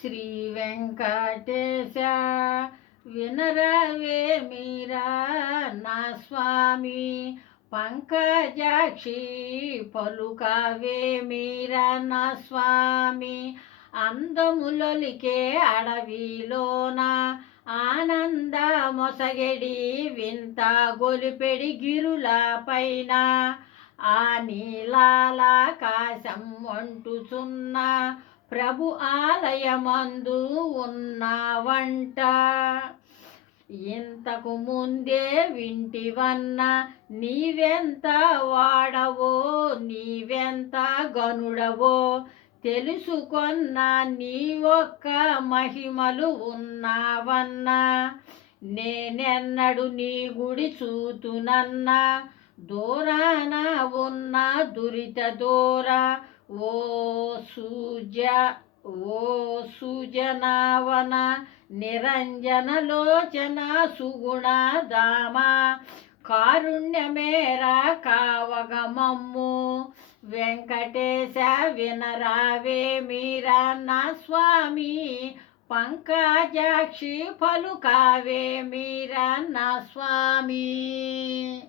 శ్రీ వెంకటేశ వినరవే మీరా నా స్వామి పంకజాక్షి పలుకవే మీరా నా స్వామి అందములొలికే అడవిలోన ఆనంద మొసగెడి వింత గొలిపెడి గిరుల పైన ఆ నీలాకాశం వంటుచున్న ప్రభు ఆలయమందు ఉన్నావంట. ఇంతకు ముందే వింటివన్న నీవెంత వాడవో నీవెంత గనుడవో తెలుసుకొన్న నీ ఒక్క మహిమలు ఉన్నావన్నా. నేనెన్నడు నీ గుడి చూతునన్నా. దూరాన ఉన్న దురిత దూర ఓ సూజ ఓ సుజనావన నిరంజనలోచన సుగుణధామ కారుణ్యమేరా కావగమమ్ము వెంకటేశ వినరావే మీరా నా స్వామి. పంకజాక్షి పలుకావే మీరా నా స్వామి.